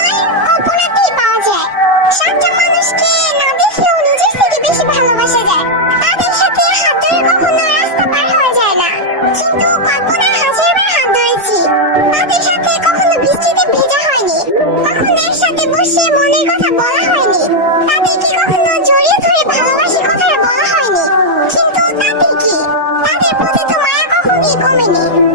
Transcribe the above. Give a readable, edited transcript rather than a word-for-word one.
নয়, কল্পনাতেই পাওয়া যায়। শান্ত মানুষকে না দেখলেও নিজের থেকে বেশি ভালোবাসা যায়। তাদের সাথে হাত ধরে কখনো রাস্তা পার হওয়া যায় না, কিন্তু কল্পনায় হাজারবার হাত ধরেছি। তাদের সাথে কখনো বৃষ্টিতে ভেজা হয়নি, কখনো একসাথে বসে মনের কথা বলা হয়নি, তাদেরকে কখনো জড়িয়ে ধরে ভালোবাসি কথাটা বলা হয়নি। কিন্তু তাতে কি, তাদের প্রতি তো মায়া কখনোই কমেনি।